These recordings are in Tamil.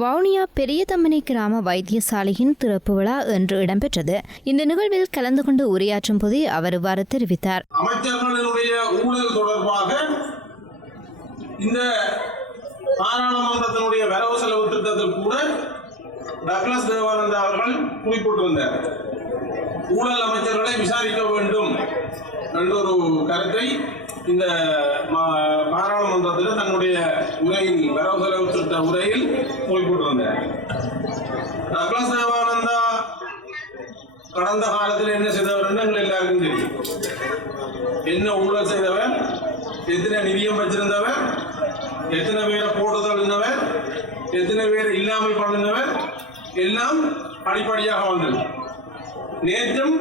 வவுனியா பெரியதம்மனை கிராம வைத்தியசாலையின் திறப்பு விழா இன்று இடம்பெற்றது. இந்த நிகழ்வில் கலந்து கொண்டு உரையாற்றும் போது அவர் இவ்வாறு தெரிவித்தார். அமைச்சர்களுடைய ஊழல் தொடர்பாக இந்த பாராளுமன்றத்தினுடைய வரவு செலவு திட்டத்தில் கூட டக்ளஸ் தேவானந்தா அவர்கள் குறிப்பிட்டிருந்தார் ஊழல் அமைச்சர்களை விசாரிக்க வேண்டும் என்ற ஒரு கருத்தை இந்த பாராளுமன்றத்தில் தன்னுடைய உரையில் வரவு செலவு திட்ட உரையில் குறிப்பிட்டிருந்தார் டக்ளஸ் சேவானந்தா கடந்த காலத்தில் என்ன செய்தவர் எங்கள் எல்லாருக்கும் தெரியும். என்ன ஊழல் செய்தவர் எத்தனை நிதியம் வச்சிருந்தவர் எத்தனை பேரை போட்டு தள்ளினவர் எத்தனை பேர் இல்லாமல் பண்ணினவர் எல்லாம் படிப்படியாக வந்தது. நேற்றும்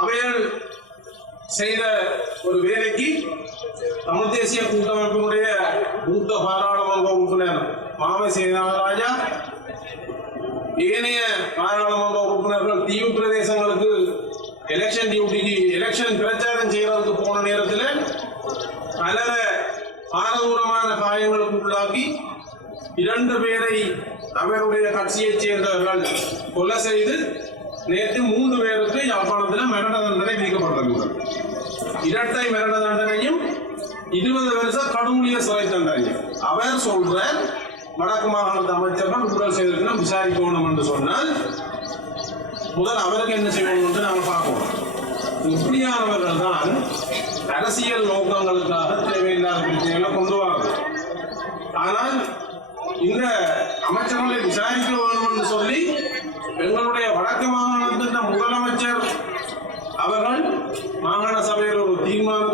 அவையல் செய்த ஒரு வேலைக்கு தமிழ் தேசிய கூட்டமைப்பினுடைய மூத்த பாராளுமன்ற உறுப்பினர் மாவை சேனாராஜா ஏனைய பாராளுமன்ற உறுப்பினர்கள் தீவு பிரதேசங்களுக்கு எலெக்ஷன் டியூட்டிக்கு எலெக்ஷன் பிரச்சாரம் செய்யறதுக்கு போன நேரத்தில் பலர பாரதூரமான காயங்களுக்கு உள்ளாக்கி இரண்டு பேரை அவருடைய கட்சியைச் சேர்ந்தவர்கள் கொலை செய்து நேற்று மூன்று பேருக்கு யாழ்ப்பாணத்தில் மரண தண்டனை விதிக்கப்பட்டிருக்கிறது இரட்டை மரண தண்டனையும் இருபது வருஷம் கடுமைய சிறை தண்டனையும். அவர் சொல்ற வடக்கு மாகாணத்து அமைச்சர்கள் ஊழல் செய்திருக்கணும் விசாரிக்கணும் என்று சொன்னால் முதல் அவருக்கு என்ன செய்யணும் என்று நாங்கள் பார்க்கணும் இப்படியானவர்கள் தான் அரசியல் நோக்கங்களுக்காக தேவையில்லாத பிரச்சனைகளை கொண்டு வராங்க ஆனால் இந்த அமைச்சர்களை விசாரிக்க வேண்டும் என்று சொல்லி எங்களுடைய మామరణ సభలో తీర్మానం